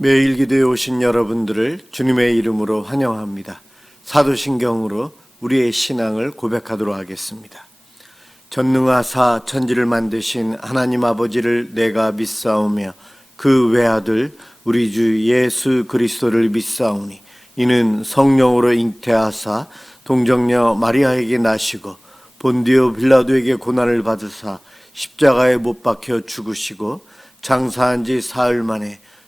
매일 기도에 오신 여러분들을 주님의 이름으로 환영합니다. 사도신경으로 우리의 신앙을 고백하도록 하겠습니다. 전능하사 천지를 만드신 하나님 아버지를 내가 믿사오며 그 외아들 우리 주 예수 그리스도를 믿사오니 이는 성령으로 잉태하사 동정녀 마리아에게 나시고 본디오 빌라도에게 고난을 받으사 십자가에 못 박혀 죽으시고 장사한 지 사흘 만에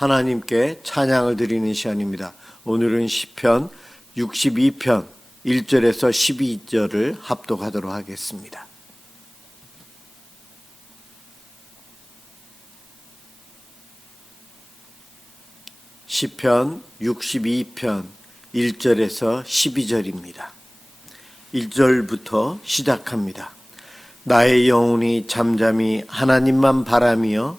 하나님께 찬양을 드리는 시간입니다. 오늘은 시편 62편 1절에서 12절을 합독하도록 하겠습니다. 시편 62편 1절에서 12절입니다. 1절부터 시작합니다. 나의 영혼이 잠잠히 하나님만 바라며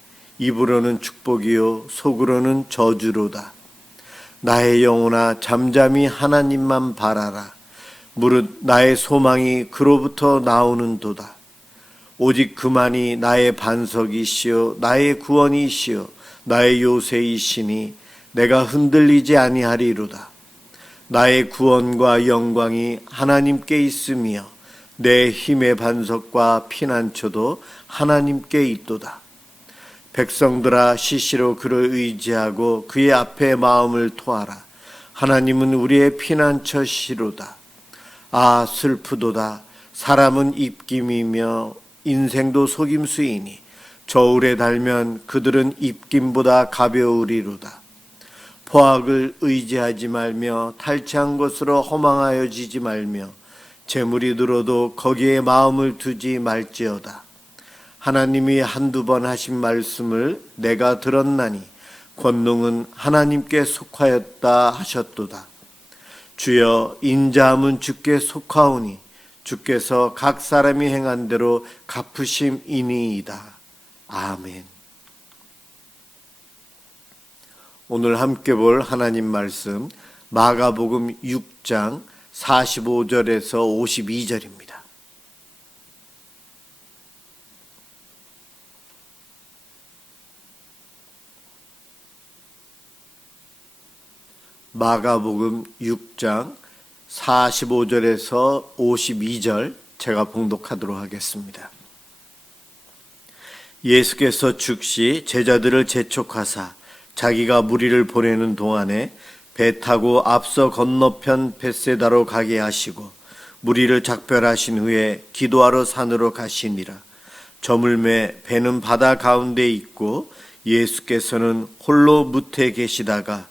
입으로는 축복이요 속으로는 저주로다. 나의 영혼아 잠잠히 하나님만 바라라. 무릇 나의 소망이 그로부터 나오는도다. 오직 그만이 나의 반석이시요 나의 구원이시요 나의 요새이시니 내가 흔들리지 아니하리로다. 나의 구원과 영광이 하나님께 있으며 내 힘의 반석과 피난처도 하나님께 있도다. 백성들아 시시로 그를 의지하고 그의 앞에 마음을 토하라. 하나님은 우리의 피난처시로다. 아 슬프도다. 사람은 입김이며 인생도 속임수이니 저울에 달면 그들은 입김보다 가벼우리로다. 포악을 의지하지 말며 탈취한 것으로 허망하여 지지 말며 재물이 들어도 거기에 마음을 두지 말지어다. 하나님이 한두 번 하신 말씀을 내가 들었나니 권능은 하나님께 속하였다 하셨도다. 주여 인자함은 주께 속하오니 주께서 각 사람이 행한 대로 갚으심이니이다. 아멘. 오늘 함께 볼 하나님 말씀 마가복음 6장 45절에서 52절입니다. 마가복음 6장 45절에서 52절 제가 봉독하도록 하겠습니다. 예수께서 즉시 제자들을 재촉하사 자기가 무리를 보내는 동안에 배 타고 앞서 건너편 베세다로 가게 하시고 무리를 작별하신 후에 기도하러 산으로 가시니라. 저물매 배는 바다 가운데 있고 예수께서는 홀로 무태 계시다가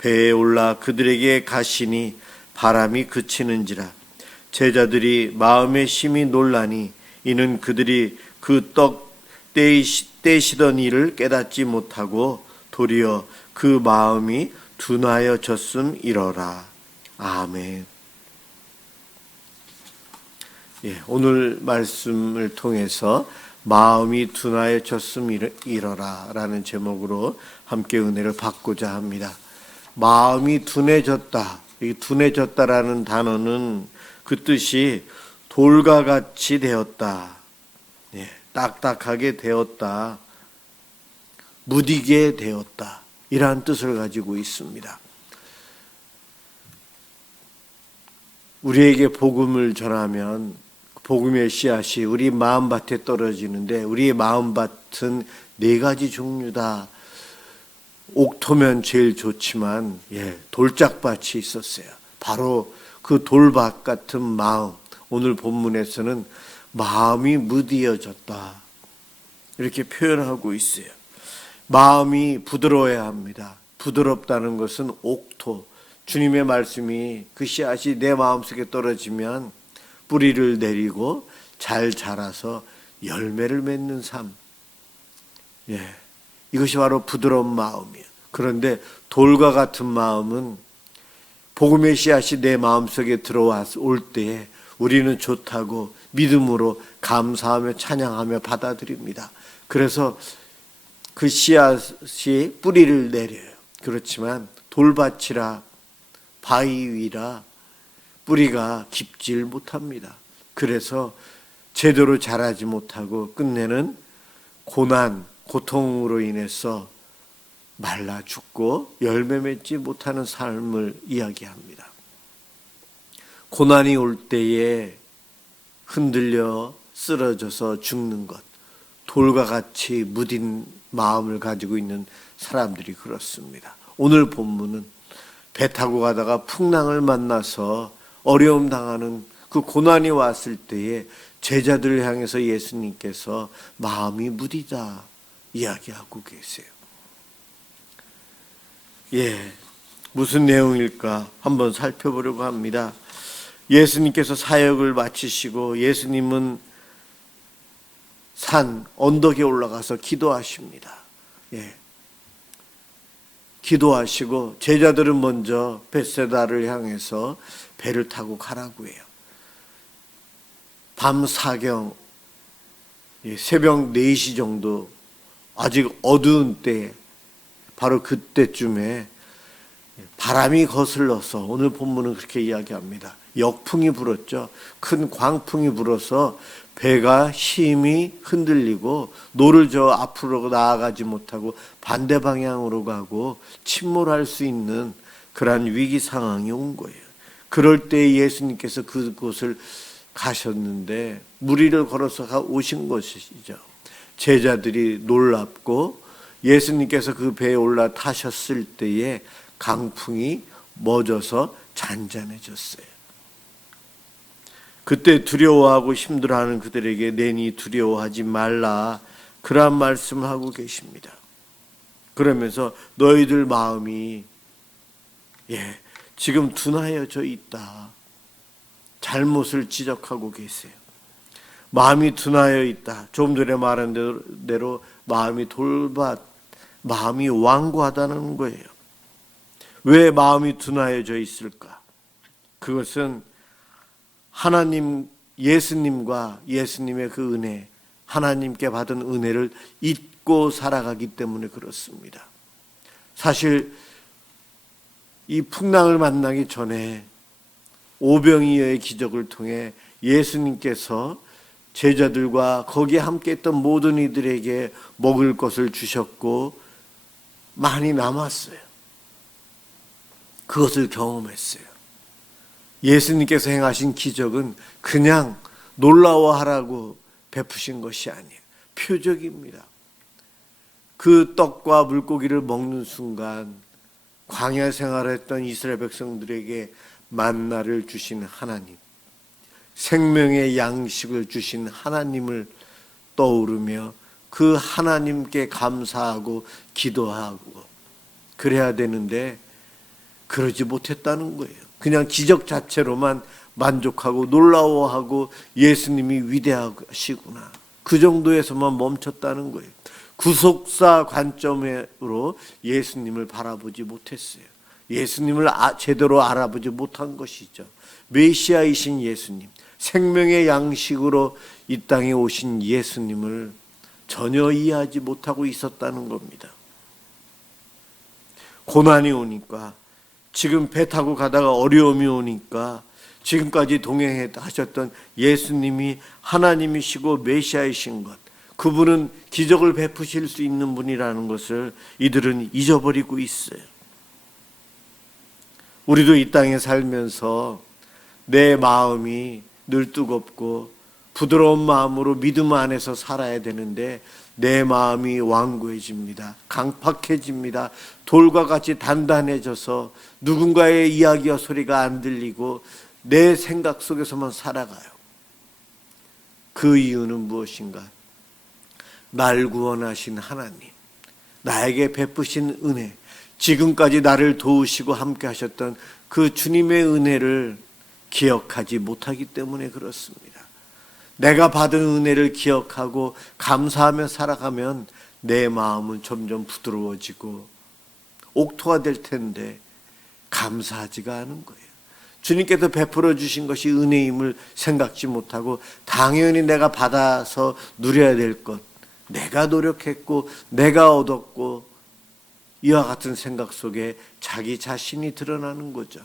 배에 올라 그들에게 가시니 바람이 그치는지라 제자들이 마음에 심히 놀라니 이는 그들이 그 떡 떼시던 일을 깨닫지 못하고 도리어 그 마음이 둔하여 졌음 이러라 아멘. 예, 오늘 말씀을 통해서 마음이 둔하여 졌음 이러라라는 제목으로 함께 은혜를 받고자 합니다. 마음이 둔해졌다. 이 둔해졌다라는 단어는 그 뜻이 돌과 같이 되었다. 예, 딱딱하게 되었다. 무디게 되었다. 이러한 뜻을 가지고 있습니다. 우리에게 복음을 전하면 복음의 씨앗이 우리 마음밭에 떨어지는데 우리의 마음밭은 네 가지 종류다. 옥토면 제일 좋지만 예, 돌짝밭이 있었어요. 바로 그 돌밭 같은 마음. 오늘 본문에서는 마음이 무디어졌다. 이렇게 표현하고 있어요. 마음이 부드러워야 합니다. 부드럽다는 것은 옥토. 주님의 말씀이 그 씨앗이 내 마음속에 떨어지면 뿌리를 내리고 잘 자라서 열매를 맺는 삶. 예. 이것이 바로 부드러운 마음이에요. 그런데 돌과 같은 마음은 복음의 씨앗이 내 마음속에 들어올 때에 우리는 좋다고 믿음으로 감사하며 찬양하며 받아들입니다. 그래서 그 씨앗이 뿌리를 내려요. 그렇지만 돌밭이라 바위 위라 뿌리가 깊질 못합니다. 그래서 제대로 자라지 못하고 끝내는 고난, 고통으로 인해서 말라 죽고 열매 맺지 못하는 삶을 이야기합니다. 고난이 올 때에 흔들려 쓰러져서 죽는 것, 돌과 같이 무딘 마음을 가지고 있는 사람들이 그렇습니다. 오늘 본문은 배 타고 가다가 풍랑을 만나서 어려움 당하는 그 고난이 왔을 때에 제자들을 향해서 예수님께서 마음이 무디다 이야기하고 계세요. 예, 무슨 내용일까 한번 살펴보려고 합니다. 예수님께서 사역을 마치시고 예수님은 산 언덕에 올라가서 기도하십니다. 예. 기도하시고 제자들은 먼저 베세다를 향해서 배를 타고 가라고 해요. 밤 사경 예, 새벽 4시 정도 아직 어두운 때 바로 그때쯤에 바람이 거슬러서 오늘 본문은 그렇게 이야기합니다. 역풍이 불었죠. 큰 광풍이 불어서 배가 힘이 흔들리고 노를 저 앞으로 나아가지 못하고 반대 방향으로 가고 침몰할 수 있는 그러한 위기 상황이 온 거예요. 그럴 때 예수님께서 그곳을 가셨는데 무리를 걸어서 오신 것이죠. 제자들이 놀랍고 예수님께서 그 배에 올라 타셨을 때에 강풍이 멎어서 잔잔해졌어요. 그때 두려워하고 힘들어하는 그들에게 내니 두려워하지 말라 그러한 말씀을 하고 계십니다. 그러면서 너희들 마음이 예 지금 둔하여져 있다. 잘못을 지적하고 계세요. 마음이 둔하여 있다. 좀 전에 말한 대로 마음이 돌밭, 마음이 완고하다는 거예요. 왜 마음이 둔하여져 있을까? 그것은 하나님, 예수님과 예수님의 그 은혜, 하나님께 받은 은혜를 잊고 살아가기 때문에 그렇습니다. 사실 이 풍랑을 만나기 전에 오병이어의 기적을 통해 예수님께서 제자들과 거기에 함께 했던 모든 이들에게 먹을 것을 주셨고 많이 남았어요. 그것을 경험했어요. 예수님께서 행하신 기적은 그냥 놀라워하라고 베푸신 것이 아니에요. 표적입니다. 그 떡과 물고기를 먹는 순간 광야 생활했던 이스라엘 백성들에게 만나를 주신 하나님, 생명의 양식을 주신 하나님을 떠오르며 그 하나님께 감사하고 기도하고 그래야 되는데 그러지 못했다는 거예요. 그냥 기적 자체로만 만족하고 놀라워하고 예수님이 위대하시구나. 그 정도에서만 멈췄다는 거예요. 구속사 관점으로 예수님을 바라보지 못했어요. 예수님을 아, 제대로 알아보지 못한 것이죠. 메시아이신 예수님, 생명의 양식으로 이 땅에 오신 예수님을 전혀 이해하지 못하고 있었다는 겁니다. 고난이 오니까 지금 배 타고 가다가 어려움이 오니까 지금까지 동행하셨던 예수님이 하나님이시고 메시아이신 것, 그분은 기적을 베푸실 수 있는 분이라는 것을 이들은 잊어버리고 있어요. 우리도 이 땅에 살면서 내 마음이 늘 뜨겁고 부드러운 마음으로 믿음 안에서 살아야 되는데 내 마음이 완고해집니다. 강팍해집니다. 돌과 같이 단단해져서 누군가의 이야기와 소리가 안 들리고 내 생각 속에서만 살아가요. 그 이유는 무엇인가? 날 구원하신 하나님, 나에게 베푸신 은혜, 지금까지 나를 도우시고 함께 하셨던 그 주님의 은혜를 기억하지 못하기 때문에 그렇습니다. 내가 받은 은혜를 기억하고 감사하며 살아가면 내 마음은 점점 부드러워지고 옥토가 될 텐데 감사하지가 않은 거예요. 주님께서 베풀어 주신 것이 은혜임을 생각지 못하고 당연히 내가 받아서 누려야 될 것, 내가 노력했고 내가 얻었고 이와 같은 생각 속에 자기 자신이 드러나는 거죠.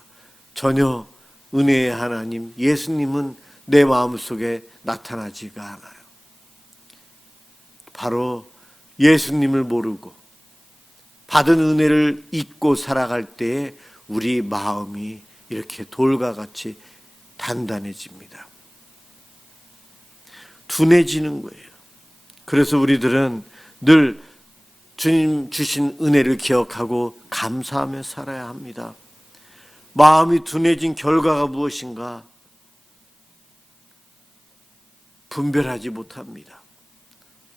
전혀 은혜의 하나님, 예수님은 내 마음 속에 나타나지가 않아요. 바로 예수님을 모르고 받은 은혜를 잊고 살아갈 때에 우리 마음이 이렇게 돌과 같이 단단해집니다. 둔해지는 거예요. 그래서 우리들은 늘 주님 주신 은혜를 기억하고 감사하며 살아야 합니다. 마음이 둔해진 결과가 무엇인가? 분별하지 못합니다.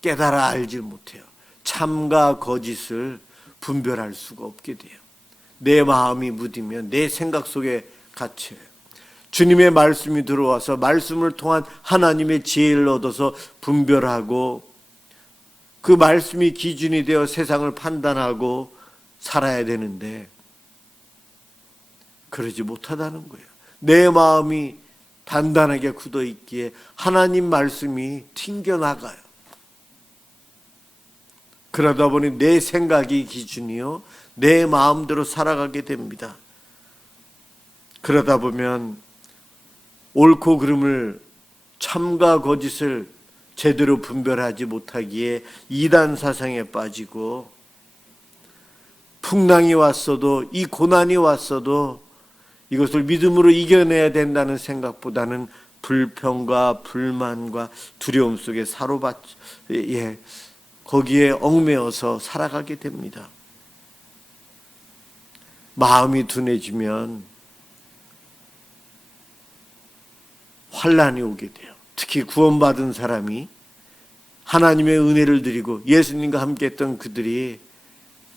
깨달아 알지 못해요. 참과 거짓을 분별할 수가 없게 돼요. 내 마음이 묻으면 내 생각 속에 갇혀요. 주님의 말씀이 들어와서 말씀을 통한 하나님의 지혜를 얻어서 분별하고 그 말씀이 기준이 되어 세상을 판단하고 살아야 되는데 그러지 못하다는 거예요. 내 마음이 단단하게 굳어 있기에 하나님 말씀이 튕겨 나가요. 그러다 보니 내 생각이 기준이요. 내 마음대로 살아가게 됩니다. 그러다 보면 옳고 그름을 참과 거짓을 제대로 분별하지 못하기에 이단 사상에 빠지고 풍랑이 왔어도 이 고난이 왔어도 이것을 믿음으로 이겨내야 된다는 생각보다는 불평과 불만과 두려움 속에 사로받 예 거기에 얽매여서 살아가게 됩니다. 마음이 둔해지면 환란이 오게 돼요. 특히 구원받은 사람이 하나님의 은혜를 드리고 예수님과 함께 했던 그들이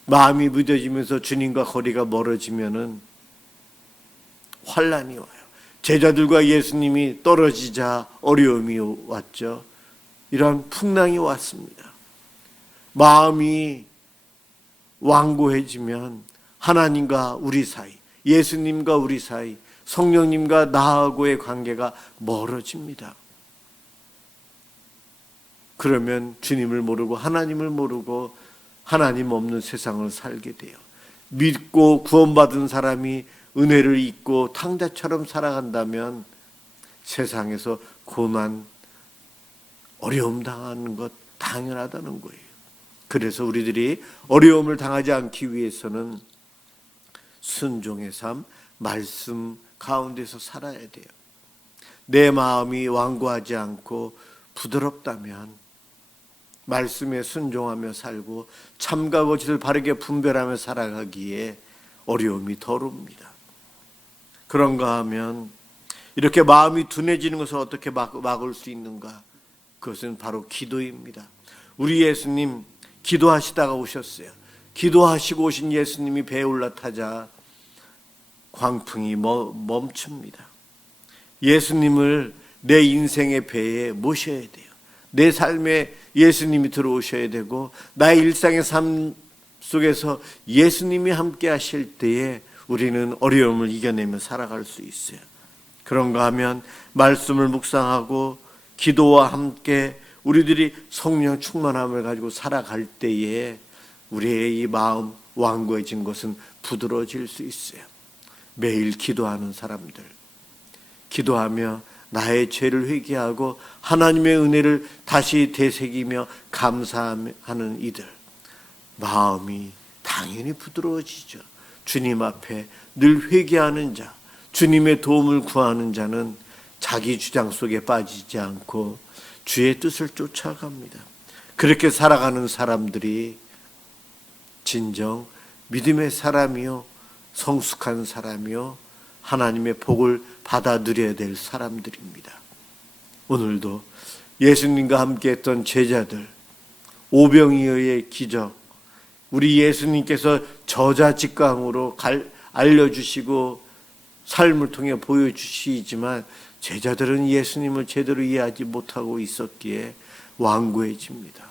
마음이 무뎌지면서 주님과 거리가 멀어지면은 환란이 와요. 제자들과 예수님이 떨어지자 어려움이 왔죠. 이런 풍랑이 왔습니다. 마음이 완고해지면 하나님과 우리 사이, 예수님과 우리 사이, 성령님과 나하고의 관계가 멀어집니다. 그러면 주님을 모르고 하나님을 모르고 하나님 없는 세상을 살게 돼요. 믿고 구원받은 사람이 은혜를 잊고 탕자처럼 살아간다면 세상에서 고난, 어려움 당하는 것 당연하다는 거예요. 그래서 우리들이 어려움을 당하지 않기 위해서는 순종의 삶, 말씀 가운데서 살아야 돼요. 내 마음이 완고하지 않고 부드럽다면 말씀에 순종하며 살고 참과 거짓을 바르게 분별하며 살아가기에 어려움이 덜 옵니다. 그런가 하면 이렇게 마음이 둔해지는 것을 어떻게 막, 막을 수 있는가? 그것은 바로 기도입니다. 우리 예수님 기도하시다가 오셨어요. 기도하시고 오신 예수님이 배에 올라타자 광풍이 멈춥니다. 예수님을 내 인생의 배에 모셔야 돼요. 내 삶에 예수님이 들어오셔야 되고 나의 일상의 삶 속에서 예수님이 함께 하실 때에 우리는 어려움을 이겨내며 살아갈 수 있어요. 그런가 하면 말씀을 묵상하고 기도와 함께 우리들이 성령 충만함을 가지고 살아갈 때에 우리의 이 마음 완고해진 것은 부드러워질 수 있어요. 매일 기도하는 사람들, 기도하며 나의 죄를 회개하고 하나님의 은혜를 다시 되새기며 감사하는 이들, 마음이 당연히 부드러워지죠. 주님 앞에 늘 회개하는 자, 주님의 도움을 구하는 자는 자기 주장 속에 빠지지 않고 주의 뜻을 쫓아갑니다. 그렇게 살아가는 사람들이 진정 믿음의 사람이요, 성숙한 사람이요, 하나님의 복을 받아 누려야 될 사람들입니다. 오늘도 예수님과 함께 했던 제자들, 오병이어의 기적, 우리 예수님께서 저자직강으로 알려주시고 삶을 통해 보여주시지만 제자들은 예수님을 제대로 이해하지 못하고 있었기에 완고해집니다.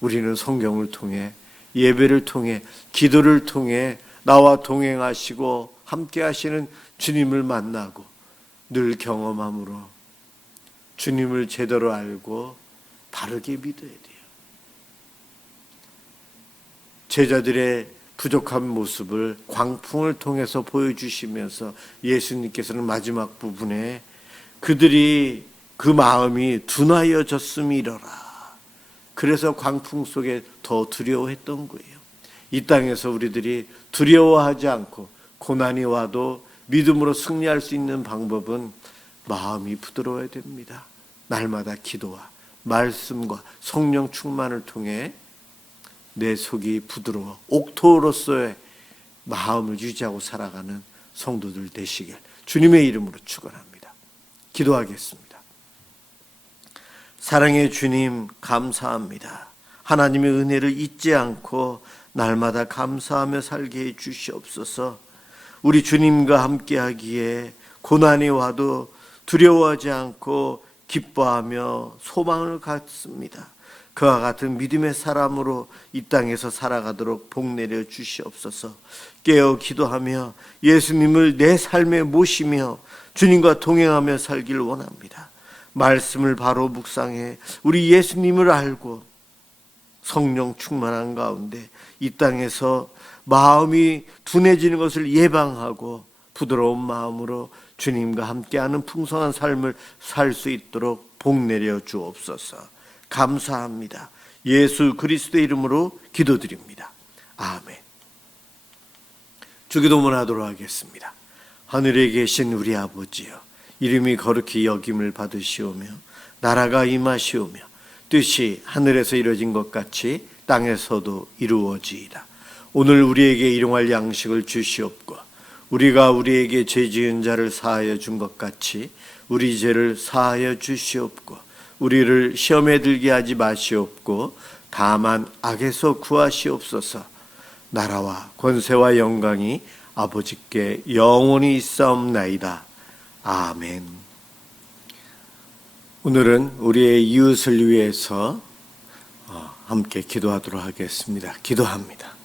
우리는 성경을 통해 예배를 통해 기도를 통해 나와 동행하시고 함께 하시는 주님을 만나고 늘 경험함으로 주님을 제대로 알고 바르게 믿어야 돼요. 제자들의 부족한 모습을 광풍을 통해서 보여주시면서 예수님께서는 마지막 부분에 그들이 그 마음이 둔하여졌음이러라. 그래서 광풍 속에 더 두려워했던 거예요. 이 땅에서 우리들이 두려워하지 않고 고난이 와도 믿음으로 승리할 수 있는 방법은 마음이 부드러워야 됩니다. 날마다 기도와 말씀과 성령 충만을 통해 내 속이 부드러워 옥토로서의 마음을 유지하고 살아가는 성도들 되시길 주님의 이름으로 축원합니다. 기도하겠습니다. 사랑의 주님 감사합니다. 하나님의 은혜를 잊지 않고 날마다 감사하며 살게 해 주시옵소서. 우리 주님과 함께 하기에 고난이 와도 두려워하지 않고 기뻐하며 소망을 갖습니다. 그와 같은 믿음의 사람으로 이 땅에서 살아가도록 복 내려 주시옵소서. 깨어 기도하며 예수님을 내 삶에 모시며 주님과 동행하며 살길 원합니다. 말씀을 바로 묵상해 우리 예수님을 알고 성령 충만한 가운데 이 땅에서 마음이 둔해지는 것을 예방하고 부드러운 마음으로 주님과 함께하는 풍성한 삶을 살 수 있도록 복 내려 주옵소서. 감사합니다. 예수 그리스도의 이름으로 기도드립니다. 아멘. 주기도문 하도록 하겠습니다. 하늘에 계신 우리 아버지여 이름이 거룩히 여김을 받으시오며 나라가 임하시오며 뜻이 하늘에서 이루어진 것 같이 땅에서도 이루어지이다. 오늘 우리에게 일용할 양식을 주시옵고 우리가 우리에게 죄 지은 자를 사하여 준 것 같이 우리 죄를 사하여 주시옵고 우리를 시험에 들게 하지 마시옵고 다만 악에서 구하시옵소서. 나라와 권세와 영광이 아버지께 영원히 있사옵나이다. 아멘. 오늘은 우리의 이웃을 위해서 어, 함께 기도하도록 하겠습니다. 기도합니다.